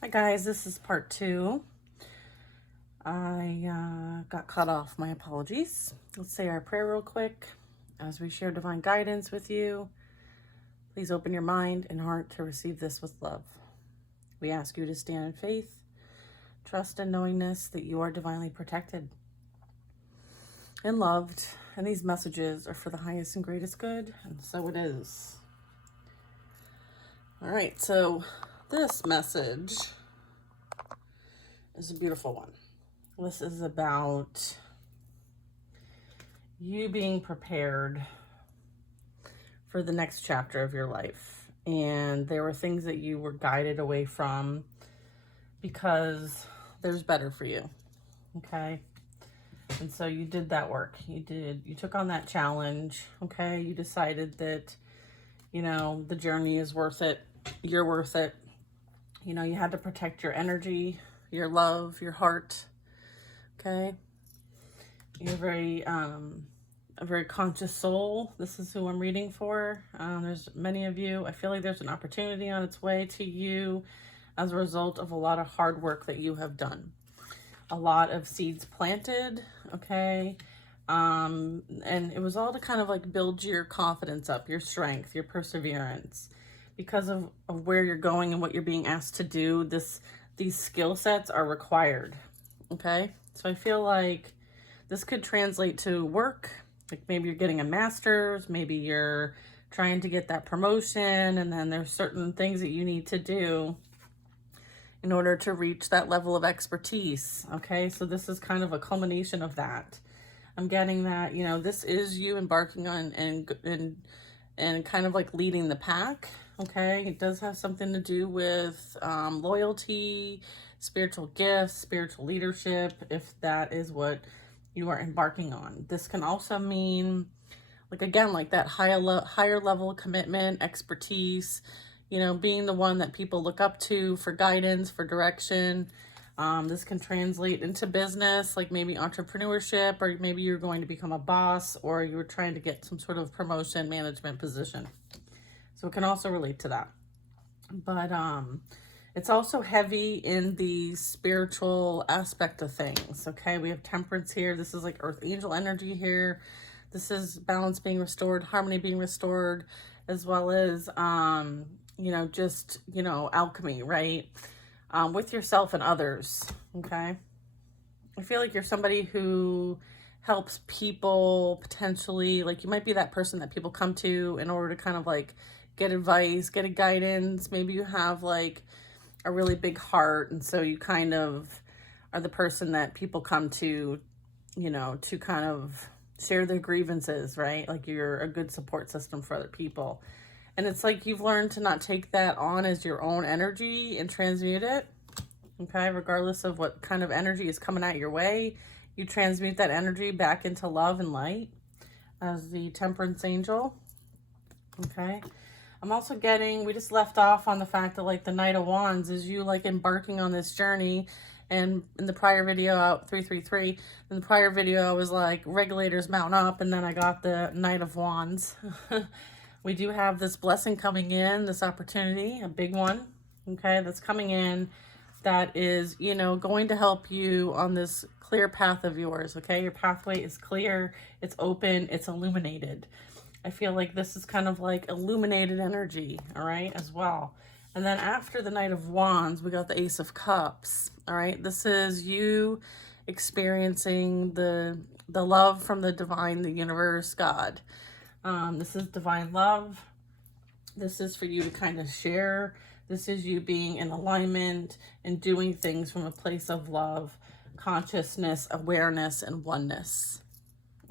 Hi guys, this is part 2. I got cut off. My apologies. Let's say our prayer real quick as we share divine guidance with you. Please open your mind and heart to receive this with love. We ask you to stand in faith, trust and knowingness that you are divinely protected and loved, and these messages are for the highest and greatest good, and so it is. All right, so this message is a beautiful one. This is about you being prepared for the next chapter of your life. And there were things that you were guided away from because there's better for you. Okay. And so you did that work. You took on that challenge. Okay. You decided that, the journey is worth it. You're worth it. You had to protect your energy, your love, your heart. Okay. You're a very conscious soul. This is who I'm reading for. There's many of you. I feel like there's an opportunity on its way to you as a result of a lot of hard work that you have done. A lot of seeds planted, okay? And it was all to kind of like build your confidence up, your strength, your perseverance. Because of where you're going and what you're being asked to do, these skill sets are required, okay? So I feel like this could translate to work. Like maybe you're getting a master's, maybe you're trying to get that promotion, and then there's certain things that you need to do in order to reach that level of expertise. Okay, so this is kind of a culmination of that. I'm getting that, this is you embarking on and kind of like leading the pack. Okay, it does have something to do with loyalty, spiritual gifts, spiritual leadership, if that is what you are embarking on. This can also mean, like, again, like that higher level commitment, expertise, being the one that people look up to for guidance, for direction. This can translate into business, like maybe entrepreneurship, or maybe you're going to become a boss, or you're trying to get some sort of promotion, management position. So it can also relate to that. But it's also heavy in the spiritual aspect of things, okay? We have temperance here. This is like earth angel energy here. This is balance being restored, harmony being restored, as well as, alchemy, right? With yourself and others, okay? I feel like you're somebody who helps people potentially, like you might be that person that people come to in order to kind of like get advice, get a guidance. Maybe you have like a really big heart, and so you kind of are the person that people come to, to kind of share their grievances, right? Like you're a good support system for other people. And it's like you've learned to not take that on as your own energy and transmute it, okay? Regardless of what kind of energy is coming out your way, you transmute that energy back into love and light as the temperance angel, okay? I'm also getting, we just left off on the fact that like the Knight of Wands is you like embarking on this journey. And in the prior video, 333, in the prior video, I was like, regulators mount up, and then I got the Knight of Wands. We do have this blessing coming in, this opportunity, a big one, okay, that's coming in that is, going to help you on this clear path of yours, okay? Your pathway is clear, it's open, it's illuminated. I feel like this is kind of like illuminated energy, all right, as well. And then after the Knight of Wands, we got the Ace of Cups, all right? This is you experiencing the love from the divine, the universe, God. This is divine love. This is for you to kind of share. This is you being in alignment and doing things from a place of love, consciousness, awareness, and oneness.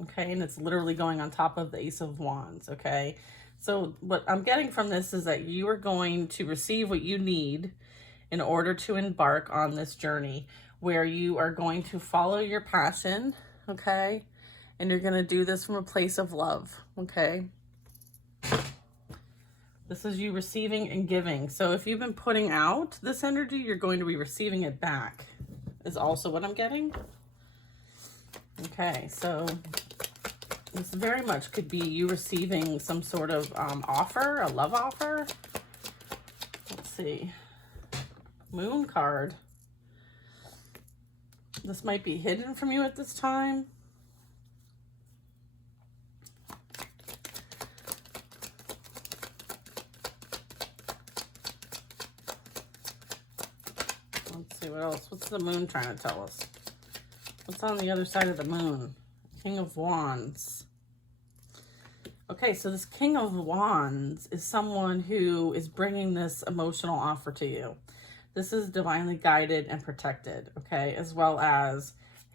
Okay, and it's literally going on top of the Ace of Wands, okay? So what I'm getting from this is that you are going to receive what you need in order to embark on this journey where you are going to follow your passion, okay? And you're going to do this from a place of love, okay? This is you receiving and giving. So if you've been putting out this energy, you're going to be receiving it back, is also what I'm getting. Okay, so this very much could be you receiving some sort of offer, a love offer. Let's see. Moon card. This might be hidden from you at this time. Let's see what else. What's the moon trying to tell us? What's on the other side of the moon? King of Wands. Okay, so this King of Wands is someone who is bringing this emotional offer to you. This is divinely guided and protected, okay, as well as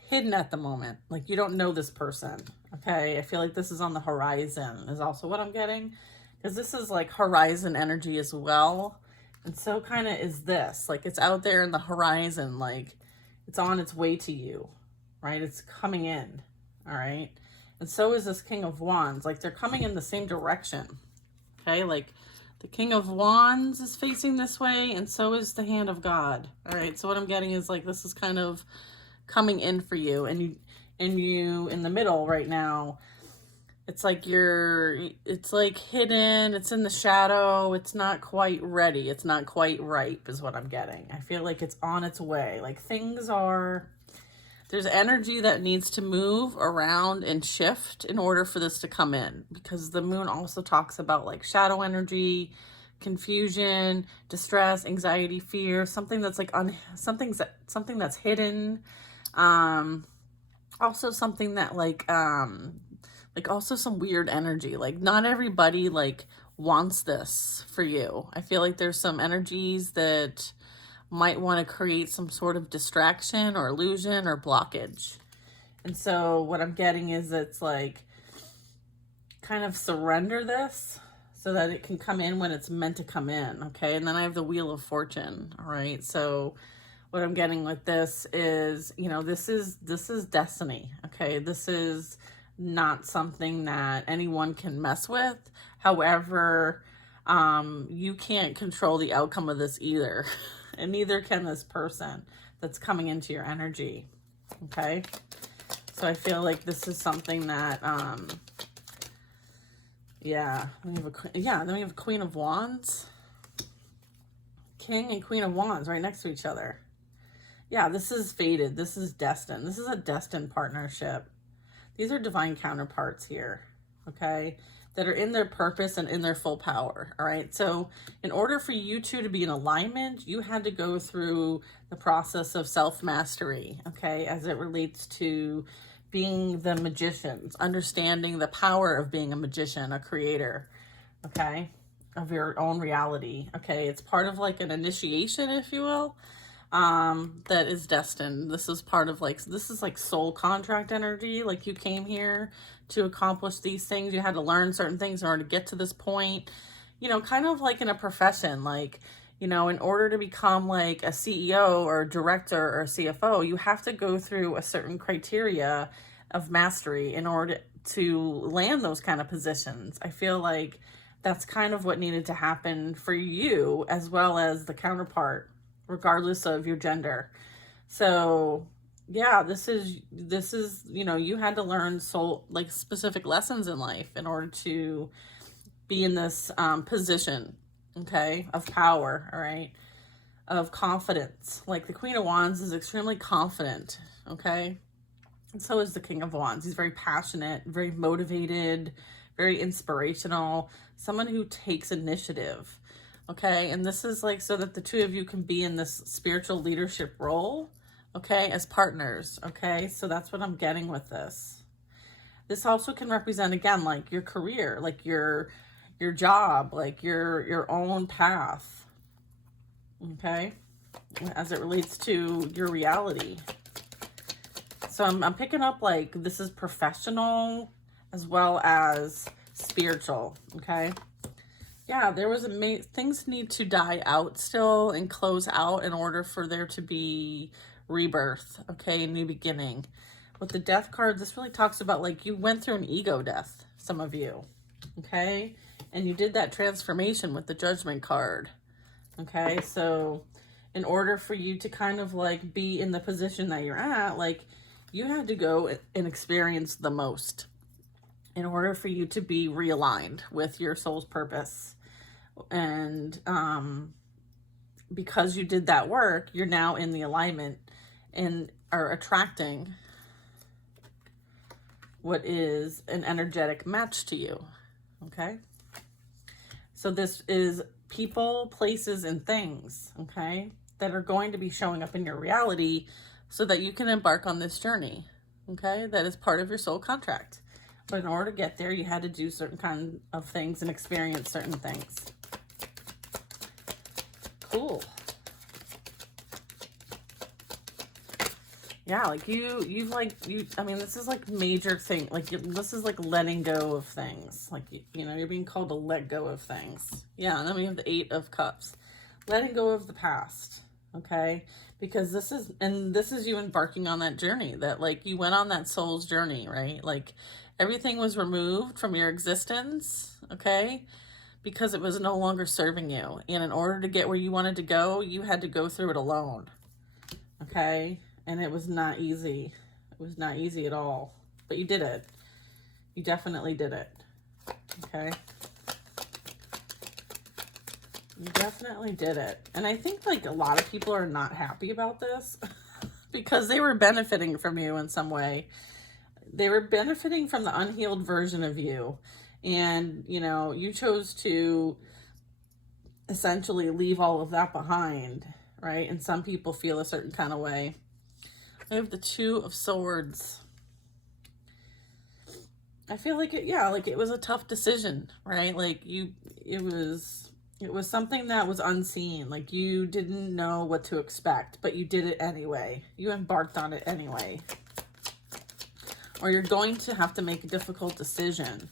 hidden at the moment. Like, you don't know this person, okay? I feel like this is on the horizon is also what I'm getting, because this is like horizon energy as well. And so kind of is this. Like, it's out there in the horizon, like it's on its way to you, right? It's coming in, all right? And so is this King of Wands. Like, they're coming in the same direction, okay? Like, the King of Wands is facing this way, and so is the Hand of God. All right, so what I'm getting is, like, this is kind of coming in for you, and you in the middle right now. It's like it's like hidden, it's in the shadow, it's not quite ready, it's not quite ripe is what I'm getting. I feel like it's on its way. Like, there's energy that needs to move around and shift in order for this to come in, because the moon also talks about like shadow energy, confusion, distress, anxiety, fear, something that's like something that's hidden. Also something that like also some weird energy. Like, not everybody like wants this for you. I feel like there's some energies that might want to create some sort of distraction or illusion or blockage. And so what I'm getting is, it's like, kind of surrender this so that it can come in when it's meant to come in, okay? And then I have the Wheel of Fortune, all right? So what I'm getting with this is, this is destiny, okay? This is not something that anyone can mess with. However, you can't control the outcome of this either. And neither can this person that's coming into your energy, okay? So I feel like this is something that, then we have Queen of Wands. King and Queen of Wands right next to each other. Yeah, this is fated. This is destined. This is a destined partnership. These are divine counterparts here, okay? That are in their purpose and in their full power, all right? So in order for you two to be in alignment, you had to go through the process of self-mastery, okay, as it relates to being the magicians, understanding the power of being a magician, a creator, okay, of your own reality, okay? It's part of like an initiation, if you will, that is destined. This is part of like, this is like soul contract energy. Like, you came here to accomplish these things. You had to learn certain things in order to get to this point, kind of like in a profession, like, in order to become like a CEO or a director or a CFO, you have to go through a certain criteria of mastery in order to land those kind of positions. I feel like that's kind of what needed to happen for you, as well as the counterpart, regardless of your gender. So yeah, this is, you had to learn like specific lessons in life in order to be in this position, okay, of power, all right, of confidence. Like, the Queen of Wands is extremely confident, okay, and so is the King of Wands. He's very passionate, very motivated, very inspirational, someone who takes initiative, okay? And this is like so that the two of you can be in this spiritual leadership role, okay, as partners, okay? So that's what I'm getting with this. This also can represent, again, like your career, like your job, like your own path, okay, as it relates to your reality. So I'm picking up like this is professional as well as spiritual, okay? Yeah, there was things need to die out still and close out in order for there to be rebirth, okay, a new beginning. With the Death card, this really talks about like you went through an ego death, some of you, okay? And you did that transformation with the Judgment card, okay? So in order for you to kind of like be in the position that you're at, like, you had to go and experience the most in order for you to be realigned with your soul's purpose and because you did that work, you're now in the alignment and are attracting what is an energetic match to you. Okay? So this is people, places, and things, okay, that are going to be showing up in your reality so that you can embark on this journey, okay? That is part of your soul contract. But in order to get there, you had to do certain kind of things and experience certain things. Cool. Yeah, like I mean, this is like major thing. Like this is like letting go of things. Like, you know, you're being called to let go of things. Yeah, and then we have the 8 of Cups. Letting go of the past, okay? Because this is you embarking on that journey, that like you went on that soul's journey, right? Like everything was removed from your existence, okay? Because it was no longer serving you. And in order to get where you wanted to go, you had to go through it alone, okay? And it was not easy. It was not easy at all. But you did it. You definitely did it. Okay? You definitely did it. And I think like a lot of people are not happy about this because they were benefiting from you in some way. They were benefiting from the unhealed version of you. And, you know, you chose to essentially leave all of that behind, right? And some people feel a certain kind of way. I have the 2 of Swords. I feel like it was a tough decision, right? Like it was something that was unseen. Like you didn't know what to expect, but you did it anyway. You embarked on it anyway. Or you're going to have to make a difficult decision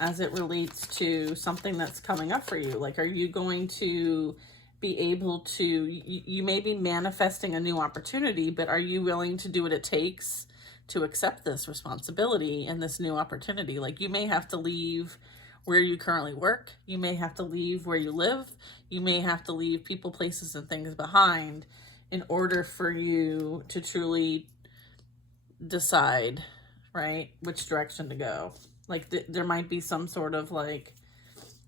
as it relates to something that's coming up for you. Like, are you going to be able to, you may be manifesting a new opportunity, but are you willing to do what it takes to accept this responsibility and this new opportunity? Like you may have to leave where you currently work. You may have to leave where you live. You may have to leave people, places, and things behind in order for you to truly decide, right, which direction to go. Like there might be some sort of like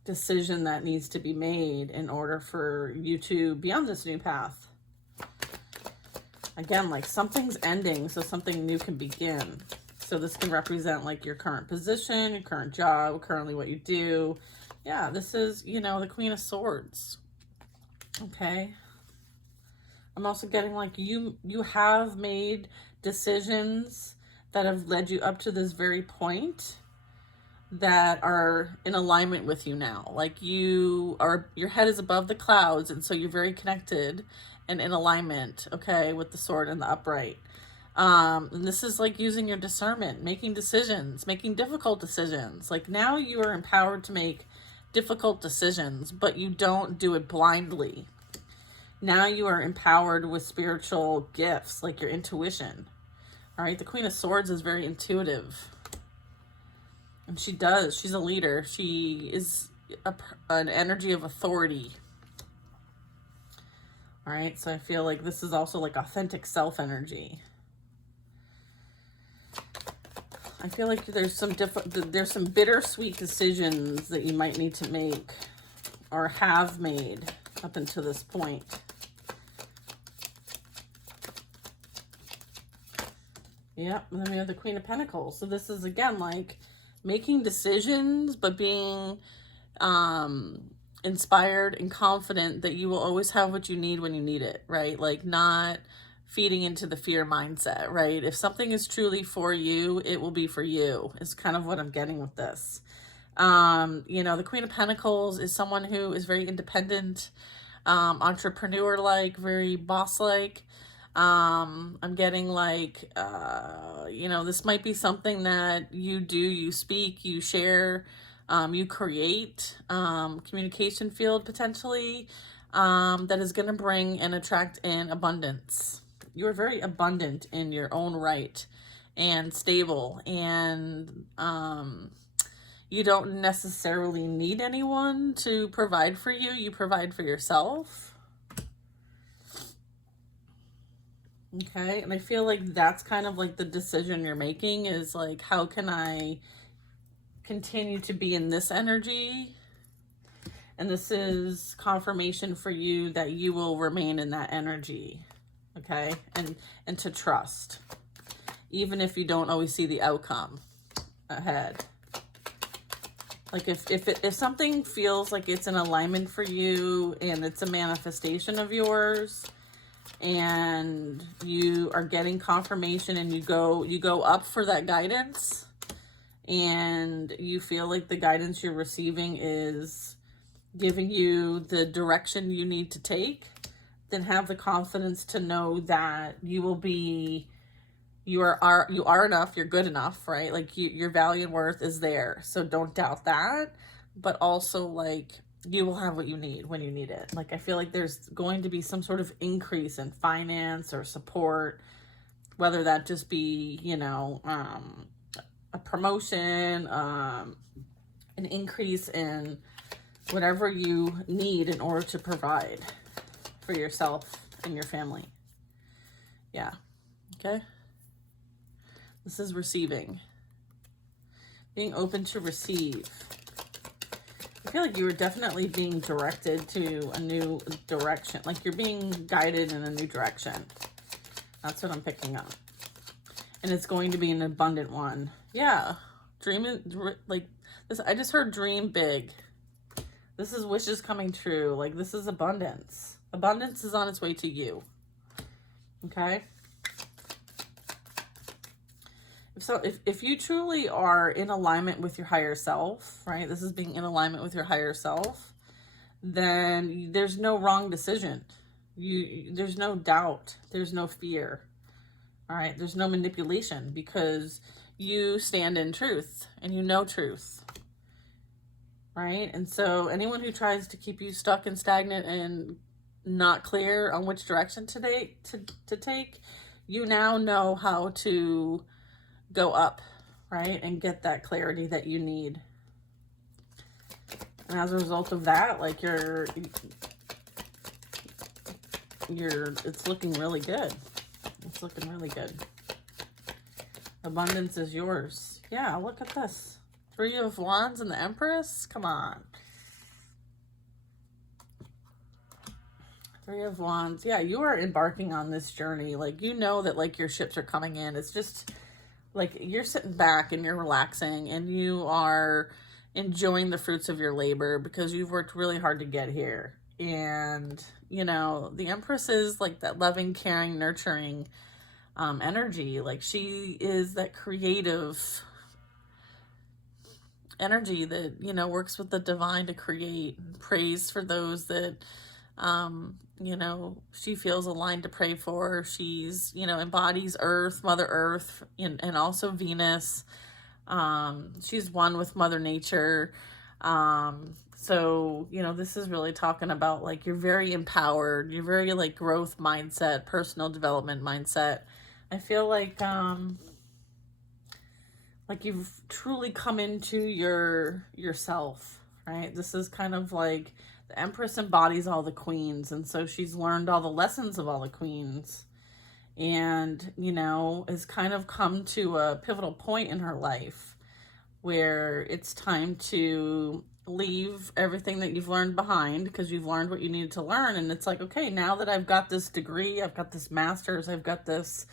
decision that needs to be made in order for you to be on this new path. Again, like something's ending so something new can begin. So this can represent like your current position, your current job, currently what you do. Yeah, this is, you know, the Queen of Swords. Okay. I'm also getting like you have made decisions that have led you up to this very point that are in alignment with you now. Like your head is above the clouds, and so you're very connected and in alignment, okay, with the Sword and the upright. And this is like using your discernment, making decisions, making difficult decisions. Like now you are empowered to make difficult decisions, but you don't do it blindly. Now you are empowered with spiritual gifts, like your intuition. All right, the Queen of Swords is very intuitive. And she's a leader. She is an energy of authority. All right, so I feel like this is also like authentic self energy. I feel like there's some bittersweet decisions that you might need to make or have made up until this point. Yep, and then we have the Queen of Pentacles. So this is again like making decisions, but being inspired and confident that you will always have what you need when you need it, right? Like not feeding into the fear mindset, right? If something is truly for you, it will be for you, is kind of what I'm getting with this. You know, the Queen of Pentacles is someone who is very independent, entrepreneur-like, very boss-like. I'm getting like, you know, this might be something that you do, you speak, you share, you create, communication field potentially, that is going to bring and attract in abundance. You're very abundant in your own right and stable, and, you don't necessarily need anyone to provide for you. You provide for yourself. Okay, and I feel like that's kind of like the decision you're making is like, how can I continue to be in this energy And this is confirmation for you that you will remain in that energy, okay? And to trust, even if you don't always see the outcome ahead. Like if something feels like it's an alignment for you and it's a manifestation of yours, and you are getting confirmation and you go up for that guidance, and you feel like the guidance you're receiving is giving you the direction you need to take, then have the confidence to know that you will be, you are enough, you're good enough, right? Like your value and worth is there. So don't doubt that, but also like you will have what you need when you need it. Like I feel like there's going to be some sort of increase in finance or support, whether that just be, you know, a promotion, an increase in whatever you need in order to provide for yourself and your family. Yeah. Okay. This is receiving. Being open to receive. I feel like you were definitely being directed to a new direction. Like you're being guided in a new direction. That's what I'm picking up. And it's going to be an abundant one. Yeah. Dream, like this. I just heard dream big. This is wishes coming true. Like this is abundance. Abundance is on its way to you. Okay. So if you truly are in alignment with your higher self, right? This is being in alignment with your higher self, then there's no wrong decision. There's no doubt. There's no fear. All right. There's no manipulation because you stand in truth and you know truth. Right. And so anyone who tries to keep you stuck and stagnant and not clear on which direction to take, you now know how to go up, right? And get that clarity that you need. And as a result of that, like it's looking really good. It's looking really good. Abundance is yours. Yeah, look at this. 3 of Wands and the Empress. Come on. 3 of Wands. Yeah, you are embarking on this journey. Like, you know that, like, your ships are coming in. It's just, like, you're sitting back and you're relaxing and you are enjoying the fruits of your labor because you've worked really hard to get here. And, you know, the Empress is, like, that loving, caring, nurturing energy. Like, she is that creative energy that, you know, works with the divine to create, prays for those that, you know, she feels aligned to pray for. She's, you know, embodies Earth, Mother Earth, and also Venus. She's one with Mother Nature. So, you know, this is really talking about, like, you're very empowered. You're very, like, growth mindset, personal development mindset. I feel like you've truly come into yourself, right? This is kind of like the Empress embodies all the queens. And so she's learned all the lessons of all the queens and, you know, has kind of come to a pivotal point in her life where it's time to leave everything that you've learned behind because you've learned what you needed to learn. And it's like, okay, now that I've got this degree, I've got this master's, I've got this,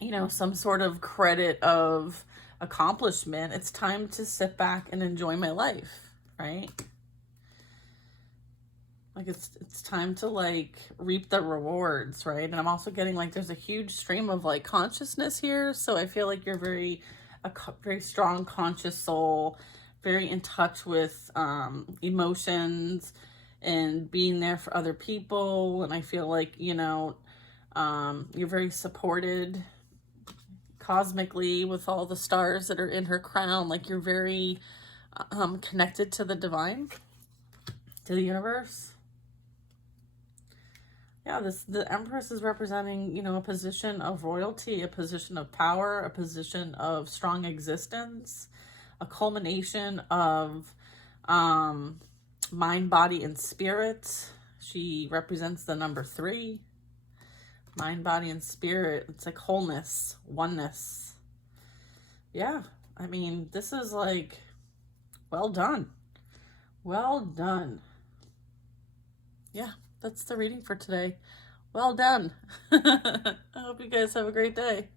you know, some sort of credit of accomplishment, it's time to sit back and enjoy my life, right? Like it's time to, like, reap the rewards, right? And I'm also getting, like, there's a huge stream of, like, consciousness here. So I feel like you're very strong conscious soul, very in touch with emotions and being there for other people. And I feel like, you know, you're very supported cosmically with all the stars that are in her crown. Like, you're very connected to the divine, to the universe. Yeah, the Empress is representing, you know, a position of royalty, a position of power, a position of strong existence, a culmination of mind, body, and spirit. She represents the number 3. Mind, body, and spirit. It's like wholeness, oneness. Yeah, I mean, this is, like, well done. Well done. Yeah, that's the reading for today. Well done. I hope you guys have a great day.